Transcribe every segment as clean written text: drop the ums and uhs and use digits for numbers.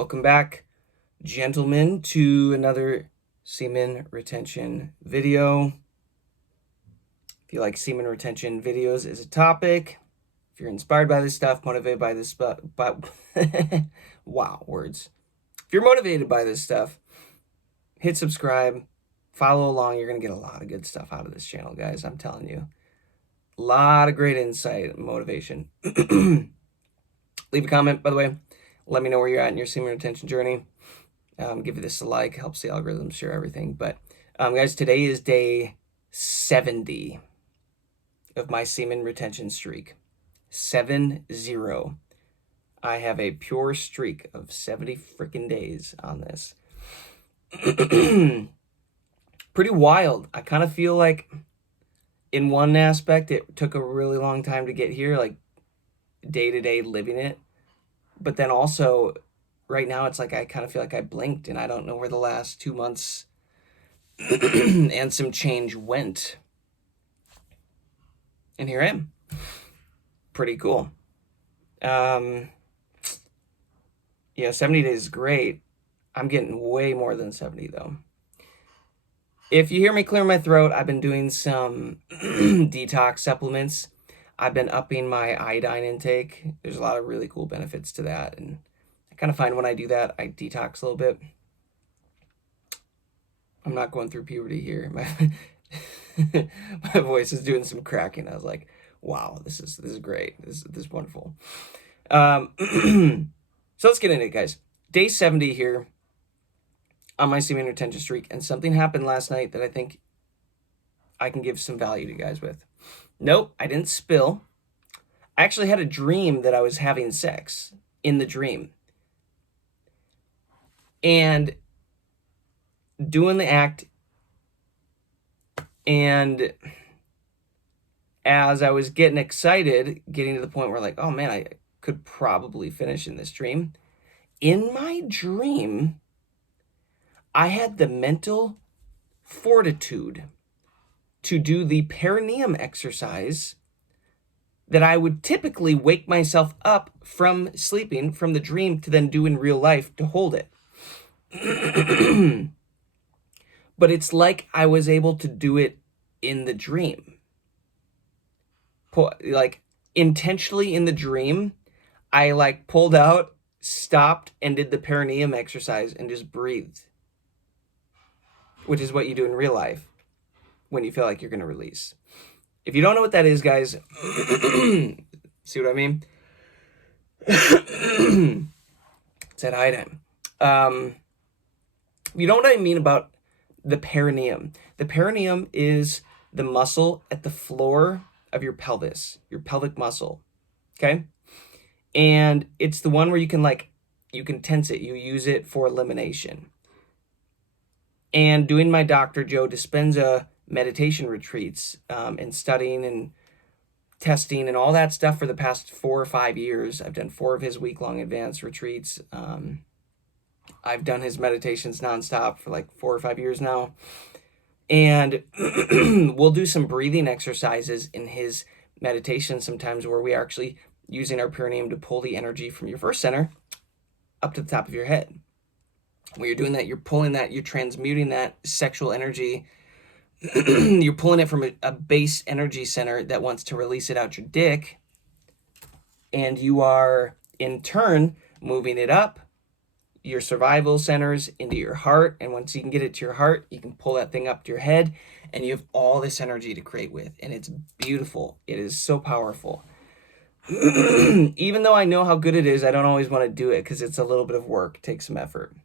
Welcome back, gentlemen, to another semen retention video. If you like semen retention videos as a topic, if you're inspired by this stuff, motivated by this stuff, wow, words. If you're motivated by this stuff, hit subscribe, follow along. You're going to get a lot of good stuff out of this channel, guys. I'm telling you. A lot of great insight and motivation. Leave a comment, by the way. Let me know where you're at in your semen retention journey. Give this a like, helps the algorithm share everything. But guys, today is day 70 of my semen retention streak. 70. I have a pure streak of 70 freaking days on this. Pretty wild. I kind of feel like in one aspect, it took a really long time to get here, like day-to-day living it. But then also, right now, it's like I kind of feel like I blinked and I don't know where the last 2 months and some change went. And here I am. Pretty cool. Yeah, 70 days is great. I'm getting way more than 70, though. If you hear me clear my throat, I've been doing some detox supplements. I've been upping my iodine intake. There's a lot of really cool benefits to that. And I kind of find when I do that, I detox a little bit. I'm not going through puberty here. My voice is doing some cracking. I was like, wow, this is great. This is wonderful. So let's get into it, guys. Day 70 here on my semen retention streak. And something happened last night that I think I can give some value to you guys with. Nope, I didn't spill. I actually had a dream that I was having sex in the dream. And doing the act, and as I was getting excited, getting to the point where like, oh man, I could probably finish in this dream. In my dream, I had the mental fortitude to do the perineum exercise that I would typically wake myself up from sleeping, from the dream, to then do in real life to hold it. But it's like I was able to do it in the dream. Like, intentionally in the dream, I like pulled out, stopped, and did the perineum exercise and just breathed. Which is what you do in real life when you feel like you're going to release. If you don't know what that is, guys, see what I mean? It's that iodine. You know what I mean about the perineum? The perineum is the muscle at the floor of your pelvis, your pelvic muscle, okay? And it's the one where you can tense it. You use it for elimination. And doing my Dr. Joe Dispenza meditation retreats and studying and testing and all that stuff for the past 4 or 5 years. I've done 4 of his week-long advanced retreats. I've done his meditations nonstop for like 4 or 5 years now. And we'll do some breathing exercises in his meditation sometimes where we are actually using our perineum to pull the energy from your first center up to the top of your head. When you're doing that, you're pulling that, you're transmuting that sexual energy. You're pulling it from a base energy center that wants to release it out your dick. And you are, in turn, moving it up your survival centers into your heart. And once you can get it to your heart, you can pull that thing up to your head. And you have all this energy to create with. And it's beautiful. It is so powerful. Even though I know how good it is, I don't always want to do it because it's a little bit of work. It takes some effort.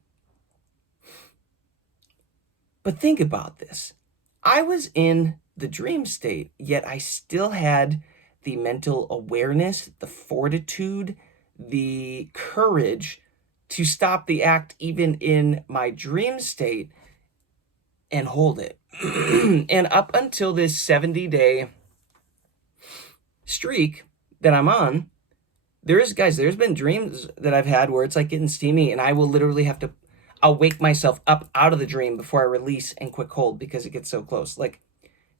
But think about this. I was in the dream state, yet I still had the mental awareness, the fortitude, the courage to stop the act even in my dream state and hold it. And up until this 70-day streak that I'm on, there's been dreams that I've had where it's like getting steamy and I will literally I'll wake myself up out of the dream before I release and quick hold because it gets so close. Like,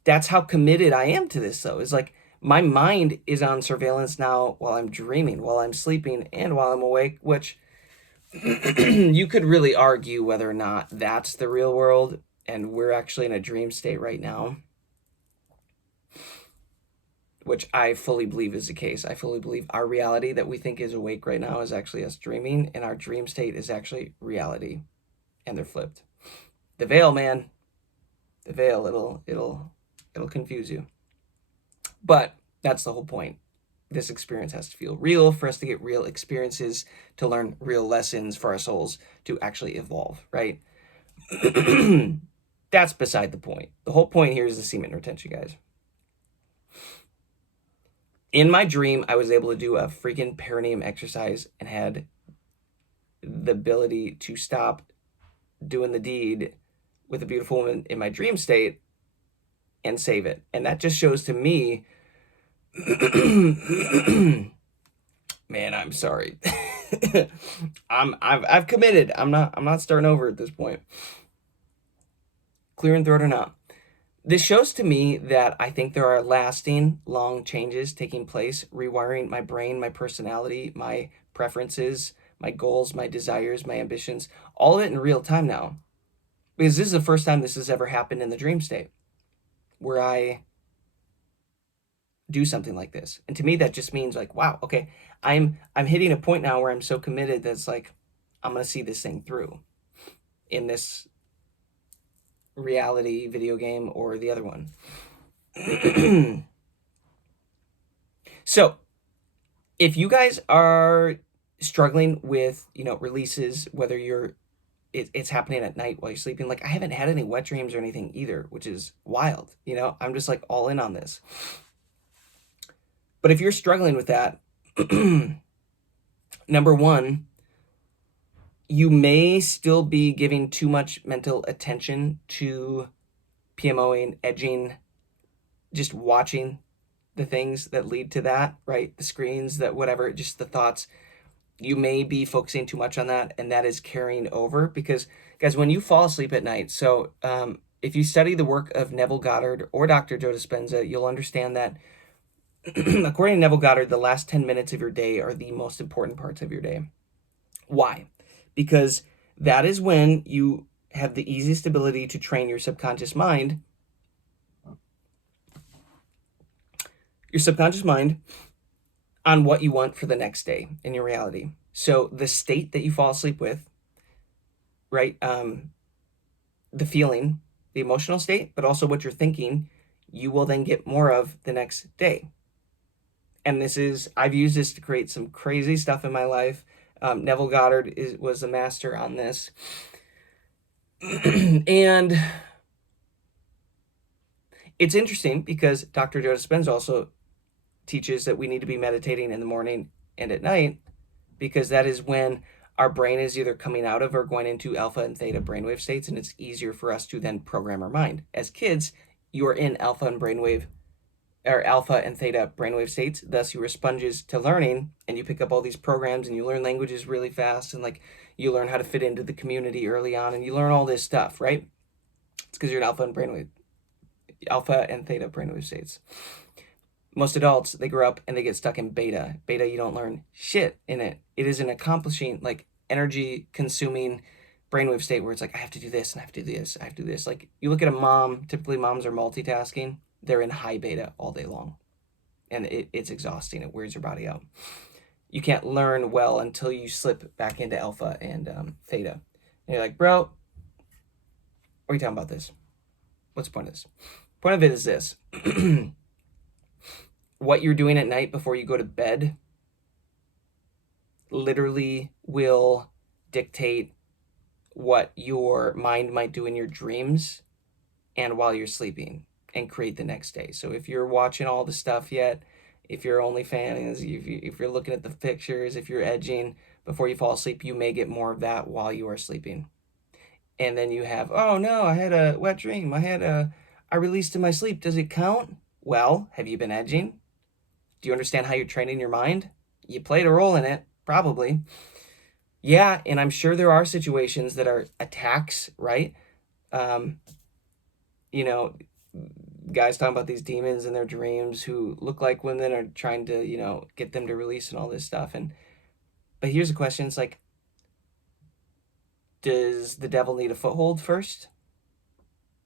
that's how committed I am to this, though. It's like my mind is on surveillance now while I'm dreaming, while I'm sleeping, and while I'm awake, which you could really argue whether or not that's the real world and we're actually in a dream state right now, which I fully believe is the case. I fully believe our reality that we think is awake right now is actually us dreaming, and our dream state is actually reality, and they're flipped. The veil, man, the veil, it'll confuse you. But that's the whole point. This experience has to feel real for us to get real experiences, to learn real lessons for our souls to actually evolve, right? That's beside the point. The whole point here is the semen retention, guys. In my dream, I was able to do a freaking perineum exercise and had the ability to stop doing the deed with a beautiful woman in my dream state and save it. And that just shows to me, man, I'm sorry. I've committed. I'm not starting over at this point. Clearing throat or not. This shows to me that I think there are lasting, long changes taking place, rewiring my brain, my personality, my preferences, my goals, my desires, my ambitions, all of it in real time now. Because this is the first time this has ever happened in the dream state, where I do something like this. And to me, that just means like, wow, okay, I'm hitting a point now where I'm so committed that it's like, I'm gonna see this thing through in this reality video game or the other one. So if you guys are struggling with, releases, whether it's happening at night while you're sleeping, like I haven't had any wet dreams or anything either, which is wild. I'm just like all in on this. But if you're struggling with that, number one, you may still be giving too much mental attention to PMOing, edging, just watching the things that lead to that, right? The screens, that whatever, just the thoughts. You may be focusing too much on that, and that is carrying over. Because, guys, when you fall asleep at night, so if you study the work of Neville Goddard or Dr. Joe Dispenza, you'll understand that according to Neville Goddard, the last 10 minutes of your day are the most important parts of your day. Why? Because that is when you have the easiest ability to train your subconscious mind. On what you want for the next day in your reality. So the state that you fall asleep with, right? The feeling, the emotional state, but also what you're thinking, you will then get more of the next day. And I've used this to create some crazy stuff in my life. Neville Goddard was a master on this. And it's interesting because Dr. Joe Dispenza also teaches that we need to be meditating in the morning and at night, because that is when our brain is either coming out of or going into alpha and theta brainwave states, and it's easier for us to then program our mind. As kids, you're in alpha and theta brainwave states, thus you are sponges to learning, and you pick up all these programs and you learn languages really fast, and like you learn how to fit into the community early on, and you learn all this stuff, right? It's because you're in alpha and theta brainwave states. Most adults, they grow up and they get stuck in beta. Beta, you don't learn shit in it. It is an accomplishing, like energy consuming brainwave state where it's like, I have to do this and I have to do this, I have to do this. Like you look at a mom, typically moms are multitasking. They're in high beta all day long. And it's exhausting. It wears your body out. You can't learn well until you slip back into alpha and theta. And you're like, bro, what are you talking about this? What's the point of this? Point of it is this. What you're doing at night before you go to bed literally will dictate what your mind might do in your dreams and while you're sleeping, and create the next day. So if you're watching all the stuff yet, if you're OnlyFans, if you're looking at the pictures, if you're edging before you fall asleep, you may get more of that while you are sleeping. And then you have, oh no, I had a wet dream. I released in my sleep. Does it count? Well, have you been edging? Do you understand how you're training your mind? You played a role in it, probably. Yeah, and I'm sure there are situations that are attacks, right? Guys talking about these demons in their dreams who look like women are trying to, get them to release and all this stuff. But here's the question. It's like, Does the devil need a foothold first?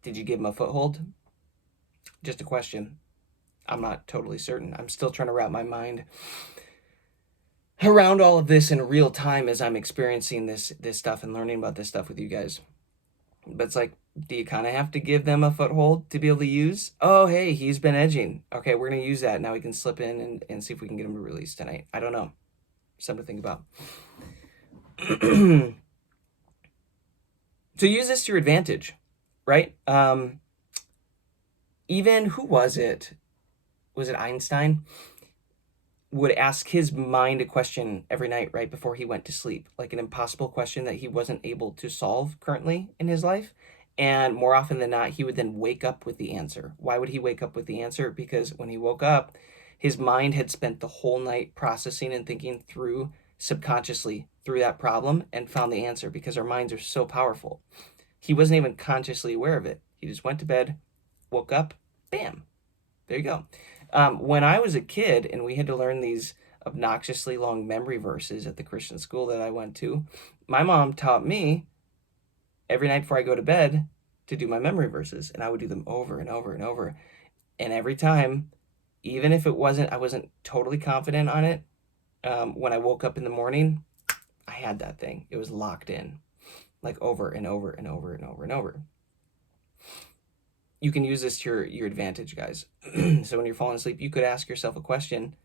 Did you give him a foothold? Just a question. I'm not totally certain. I'm still trying to wrap my mind around all of this in real time as I'm experiencing this stuff and learning about this stuff with you guys. But it's like, do you kind of have to give them a foothold to be able to use? Oh, hey, he's been edging. Okay, we're going to use that. Now we can slip in and see if we can get him to release tonight. I don't know. Something to think about. So use this to your advantage, right? Even, who was it? Was it Einstein? Would ask his mind a question every night right before he went to sleep, like an impossible question that he wasn't able to solve currently in his life. And more often than not, he would then wake up with the answer. Why would he wake up with the answer? Because when he woke up, his mind had spent the whole night processing and thinking through subconsciously through that problem and found the answer, because our minds are so powerful. He wasn't even consciously aware of it. He just went to bed, woke up, bam, there you go. When I was a kid and we had to learn these obnoxiously long memory verses at the Christian school that I went to, my mom taught me every night before I go to bed to do my memory verses, and I would do them over and over and over. And every time, even if I wasn't totally confident on it, when I woke up in the morning, I had that thing. It was locked in, like over and over and over and over and over. You can use this to your advantage, guys. So when you're falling asleep, you could ask yourself a question,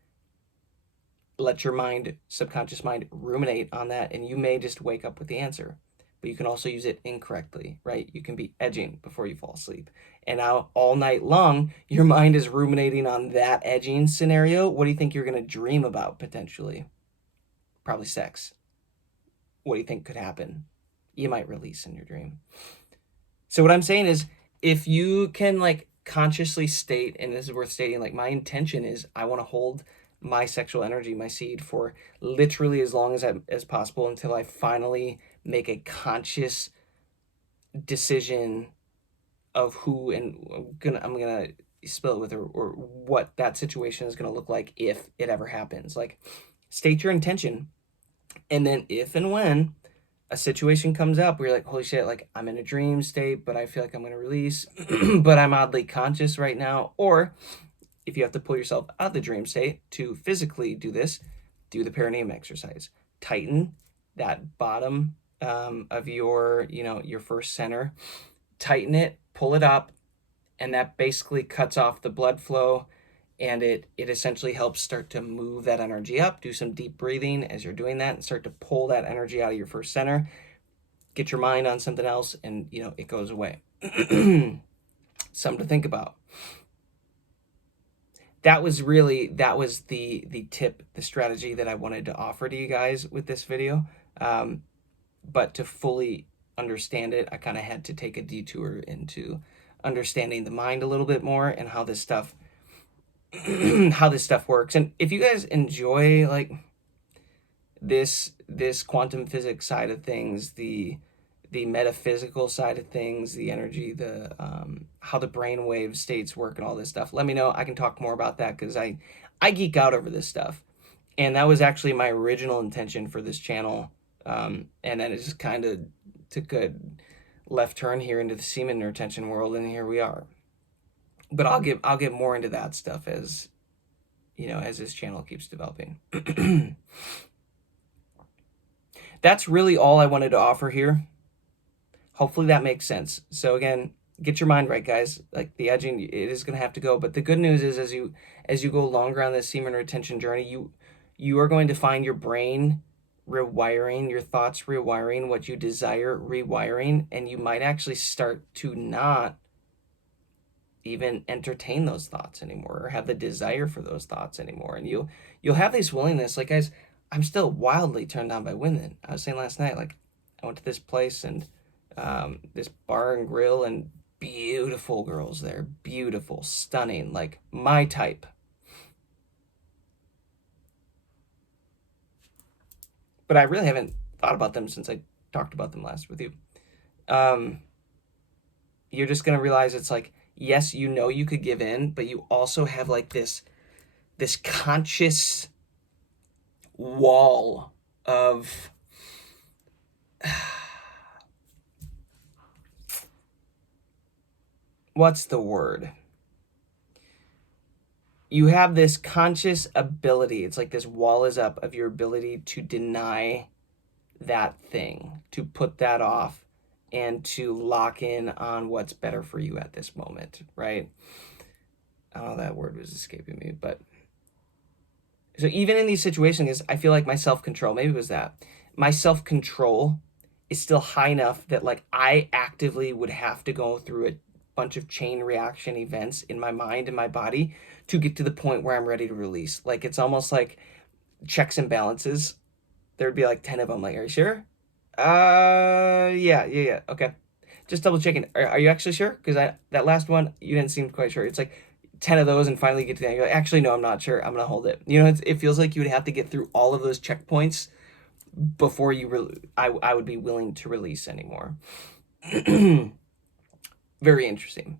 let your mind, subconscious mind, ruminate on that, and you may just wake up with the answer. But you can also use it incorrectly, right? You can be edging before you fall asleep. And now all night long, your mind is ruminating on that edging scenario. What do you think you're going to dream about potentially? Probably sex. What do you think could happen? You might release in your dream. So what I'm saying is, if you can like consciously state, and this is worth stating, like my intention is I want to hold my sexual energy, my seed, for literally as long as possible until I finally make a conscious decision of who and I'm gonna spill it with, or what that situation is gonna look like if it ever happens. Like, state your intention, and then if and when a situation comes up where you're like, holy shit, like I'm in a dream state, but I feel like I'm going to release, but I'm oddly conscious right now. Or if you have to pull yourself out of the dream state to physically do this, do the perineum exercise. Tighten that bottom of your, your first center. Tighten it, pull it up, and that basically cuts off the blood flow, and it essentially helps start to move that energy up. Do some deep breathing as you're doing that and start to pull that energy out of your first center. Get your mind on something else, and it goes away. Something to think about. That was the tip, the strategy that I wanted to offer to you guys with this video. But to fully understand it, I kind of had to take a detour into understanding the mind a little bit more and how this stuff works. And if you guys enjoy like this quantum physics side of things, the metaphysical side of things, the energy, the how the brainwave states work and all this stuff, let me know. I can talk more about that, because I geek out over this stuff, and that was actually my original intention for this channel. And then it just kind of took a left turn here into the semen retention world, and here we are. But I'll get more into that stuff as as this channel keeps developing. That's really all I wanted to offer here. Hopefully that makes sense. So again, get your mind right, guys. Like, the edging, it is going to have to go. But the good news is, as you go longer on this semen retention journey, you are going to find your brain rewiring, your thoughts rewiring, what you desire rewiring, and you might actually start to not even entertain those thoughts anymore, or have the desire for those thoughts anymore. And you'll have this willingness. Like, guys, I'm still wildly turned on by women. I was saying last night, like, I went to this place, and this bar and grill, and beautiful girls there, beautiful, stunning, like my type. But I really haven't thought about them since I talked about them last with you. You're just gonna realize it's like, yes, you could give in, but you also have like this conscious wall of what's the word? You have this conscious ability. It's like this wall is up of your ability to deny that thing, to put that off, and to lock in on what's better for you at this moment, right? Oh, that word was escaping me. But so even in these situations, I feel like my self-control, maybe it was that, my self-control is still high enough that like I actively would have to go through a bunch of chain reaction events in my mind and my body to get to the point where I'm ready to release. Like it's almost like checks and balances. There'd be like 10 of them. Like, are you sure? Yeah. Okay. Just double checking. Are you actually sure? Because that last one, you didn't seem quite sure. It's like 10 of those and finally get to the end. You're like, actually, no, I'm not sure. I'm going to hold it. You know, it feels like you would have to get through all of those checkpoints before I would be willing to release anymore. Very interesting.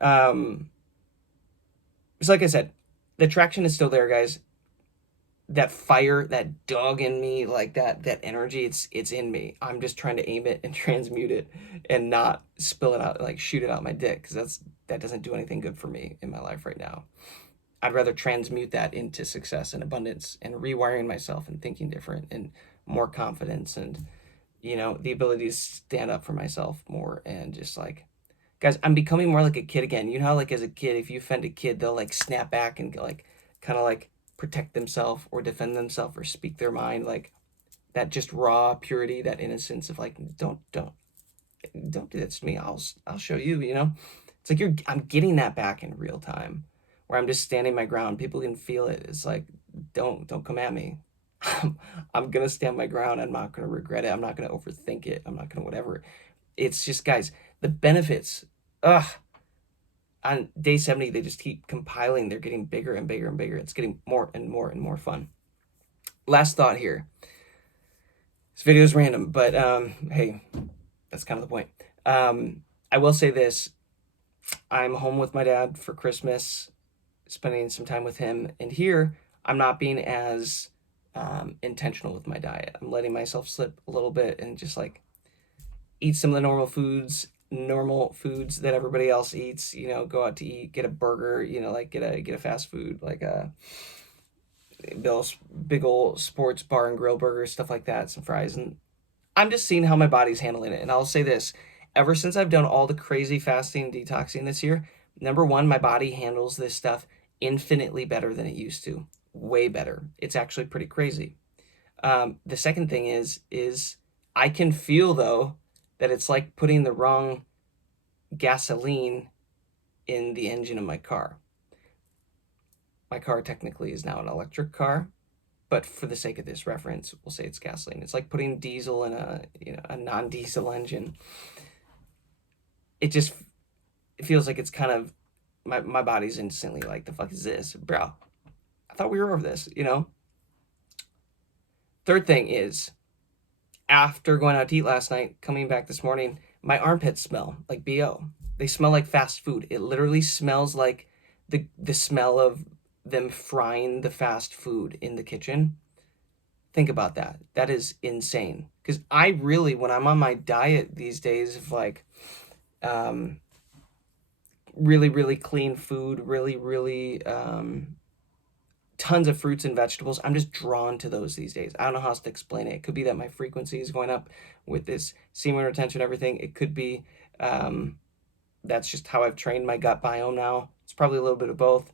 So like I said, the traction is still there, guys. That fire, that dog in me, like that energy, it's in me. I'm just trying to aim it and transmute it and not spill it out, like shoot it out my dick, because that doesn't do anything good for me in my life right now. I'd rather transmute that into success and abundance and rewiring myself and thinking different and more confidence and, you know, the ability to stand up for myself more and just like, guys, I'm becoming more like a kid again. You know how like as a kid, if you offend a kid, they'll like snap back and like kind of like protect themselves or defend themselves or speak their mind, like that just raw purity, that innocence of like don't do that to me. I'll show you, you know. It's like I'm getting that back in real time where I'm just standing my ground. People can feel it. It's like don't come at me. I'm gonna stand my ground. I'm not gonna regret it. I'm not gonna overthink it. I'm not gonna whatever. It's just, guys, the benefits. Ugh. On day 70, they just keep compiling. They're getting bigger and bigger and bigger. It's getting more and more and more fun. Last thought here. This video is random, but hey, that's kind of the point. I will say this. I'm home with my dad for Christmas, spending some time with him. And here, I'm not being as intentional with my diet. I'm letting myself slip a little bit and just like eat some of the normal foods that everybody else eats, you know, go out to eat, get a burger, you know, like get a fast food, like a big old sports bar and grill burger, stuff like that, some fries. And I'm just seeing how my body's handling it. And I'll say this, ever since I've done all the crazy fasting and detoxing this year, number one, my body handles this stuff infinitely better than it used to. Way better. It's actually pretty crazy. The second thing is I can feel though that it's like putting the wrong gasoline in the engine of my car. My car technically is now an electric car, but for the sake of this reference, we'll say it's gasoline. It's like putting diesel in a non-diesel engine. It feels like it's kind of my body's instantly like, the fuck is this, bro? I thought we were over this, you know? Third thing is, after going out to eat last night, coming back this morning, my armpits smell like BO. They smell like fast food. It literally smells like the smell of them frying the fast food in the kitchen. Think about that. That is insane. Because I really, when I'm on my diet these days of like really, really clean food, really tons of fruits and vegetables, I'm just drawn to those these days. I don't know how else to explain it. It could be that my frequency is going up with this semen retention, everything. It could be that's just how I've trained my gut biome now. It's probably a little bit of both.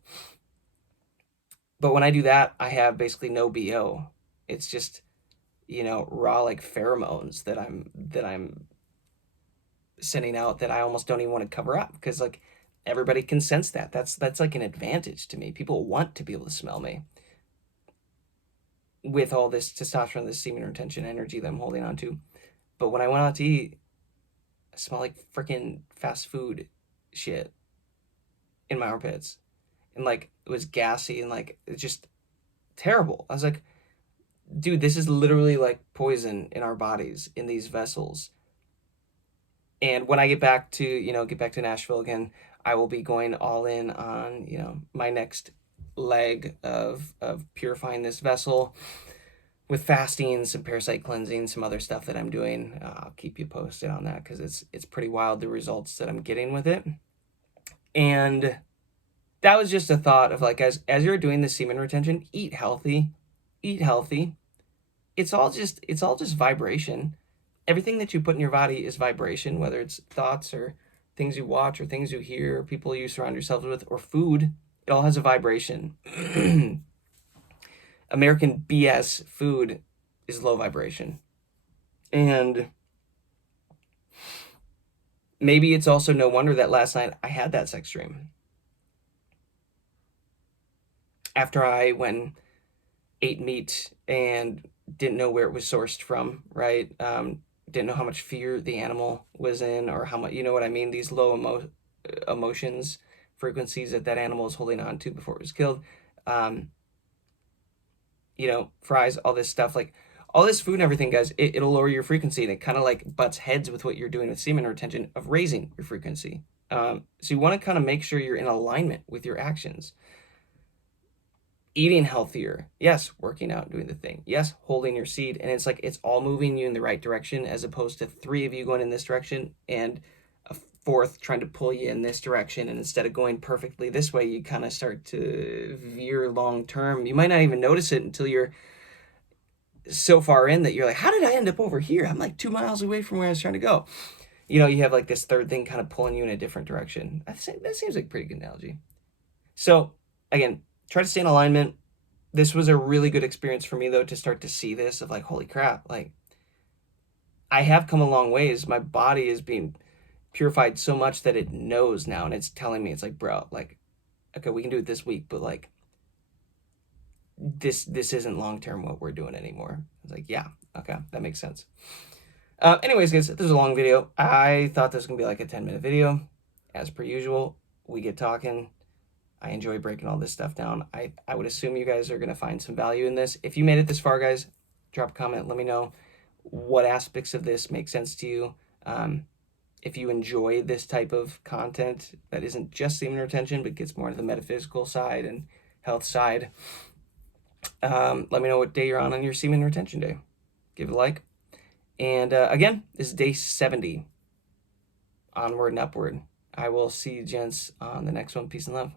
But when I do that, I have basically no BO. It's just, you know, raw like pheromones that I'm sending out that I almost don't even want to cover up, because like everybody can sense that. That's like an advantage to me. People want to be able to smell me with all this testosterone, this semen retention energy that I'm holding on to. But when I went out to eat, I smell like freaking fast food shit in my armpits. And like it was gassy and like it's just terrible. I was like, dude, this is literally like poison in our bodies, in these vessels. And when I get back to Nashville again, I will be going all in on, you know, my next leg of purifying this vessel with fasting, some parasite cleansing, some other stuff that I'm doing. I'll keep you posted on that, because it's pretty wild, the results that I'm getting with it. And that was just a thought of like, as you're doing the semen retention, eat healthy, eat healthy. It's all just vibration. Everything that you put in your body is vibration, whether it's thoughts or things you watch or things you hear, or people you surround yourselves with, or food. It all has a vibration. American BS food is low vibration. And maybe it's also no wonder that last night I had that sex dream. After I ate meat and didn't know where it was sourced from, right? Didn't know how much fear the animal was in, or how much, you know what I mean? These low emotions, frequencies that animal is holding on to before it was killed. Fries, all this stuff, like all this food and everything, guys, it'll lower your frequency, and it kind of like butts heads with what you're doing with semen retention of raising your frequency. So you want to kind of make sure you're in alignment with your actions. Eating healthier, yes, working out, doing the thing, yes, holding your seed, and it's like it's all moving you in the right direction, as opposed to three of you going in this direction and a fourth trying to pull you in this direction. And instead of going perfectly this way, you kind of start to veer long term. You might not even notice it until you're so far in that you're like, how did I end up over here? I'm like 2 miles away from where I was trying to go. You have like this third thing kind of pulling you in a different direction. That seems like a pretty good analogy. So again, try to stay in alignment. This was a really good experience for me, though, to start to see this of like, holy crap, like I have come a long ways. My body is being purified so much that it knows now, and it's telling me, it's like, bro, like, okay, we can do it this week, but like this isn't long-term what we're doing anymore. I was like, yeah, okay, that makes sense. Anyways, guys, this is a long video. I thought this was gonna be like a 10-minute video. As per usual, we get talking. I enjoy breaking all this stuff down. I would assume you guys are going to find some value in this. If you made it this far, guys, drop a comment. Let me know what aspects of this make sense to you. If you enjoy this type of content that isn't just semen retention, but gets more into the metaphysical side and health side, let me know what day you're on your semen retention day. Give it a like. And again, this is day 70. Onward and upward. I will see you gents on the next one. Peace and love.